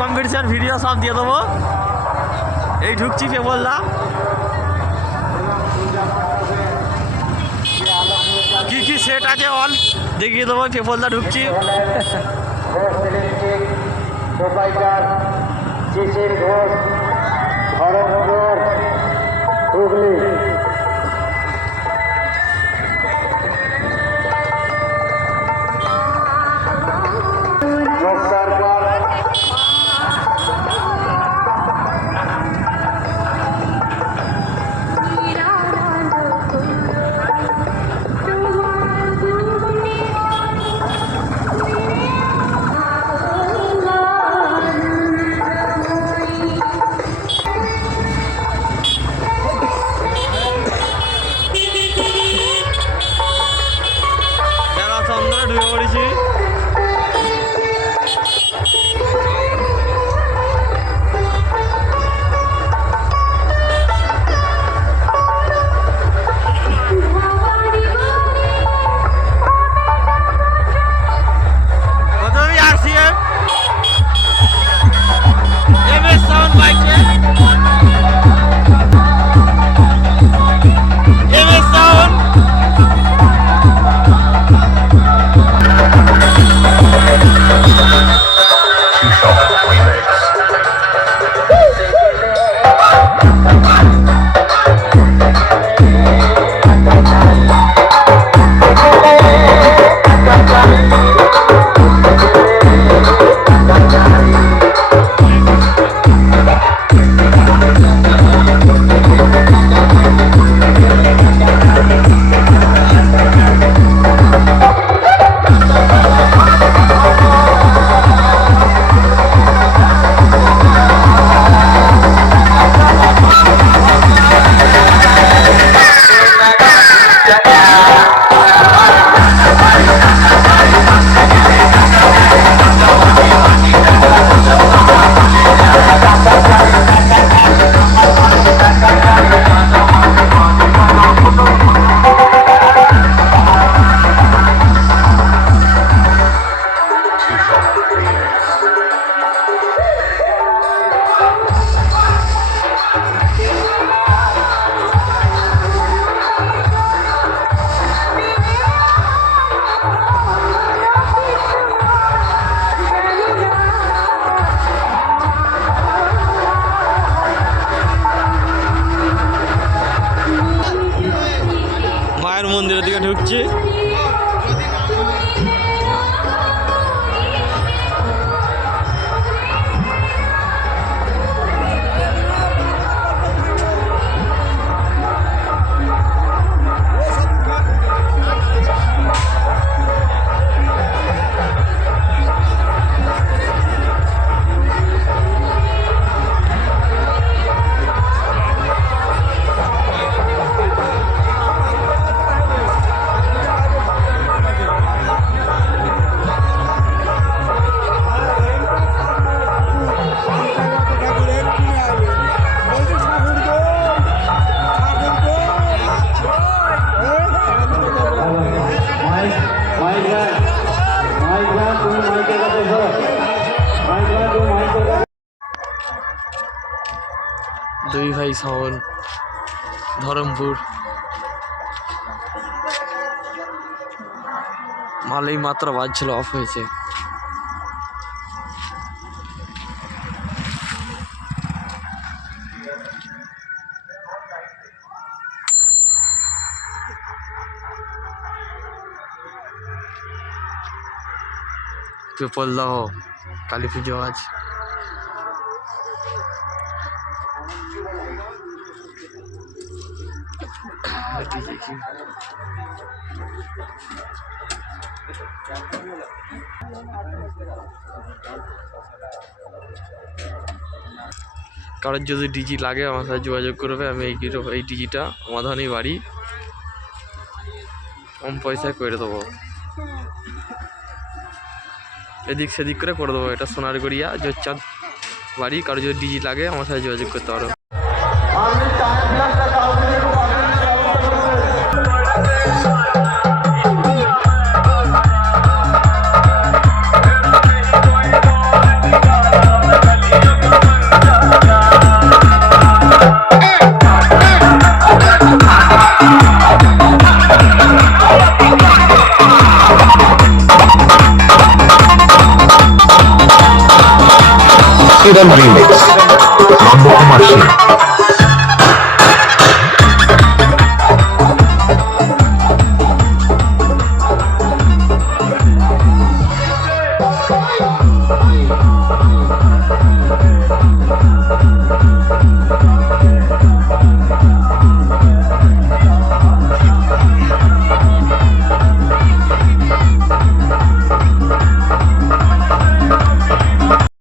Competition video সব দিয়ে দেবো। এই ঢুকছি বললাম কি কি সেট আছে অল দেখিয়ে দেবো। পেপলদা ঢুকছি। ঢুকে পড়েছি। মায়ের মন্দিরের দিকে ঢুকছি। দুই ভাই শাওন, ধরমপুর। মালেই মাত্র বাজছিল, অফ হয়েছে। পেপলদাহ কালী পুজো আজ। কারোর যদি ডিজি লাগে আমার সাথে যোগাযোগ করবে। আমি এই ডিজিটা সমাধানই বাড়ি কম পয়সায় করে দেবো, এদিক সেদিক করে দেবো। এটা সোনারগড়িয়া জোরচাঁদ বাড়ি। কারো যদি ডিজি লাগে আমার সাথে যোগাযোগ করতে পারো। ন্যাচারাল রিমিক্স নন্দকুমার সিং।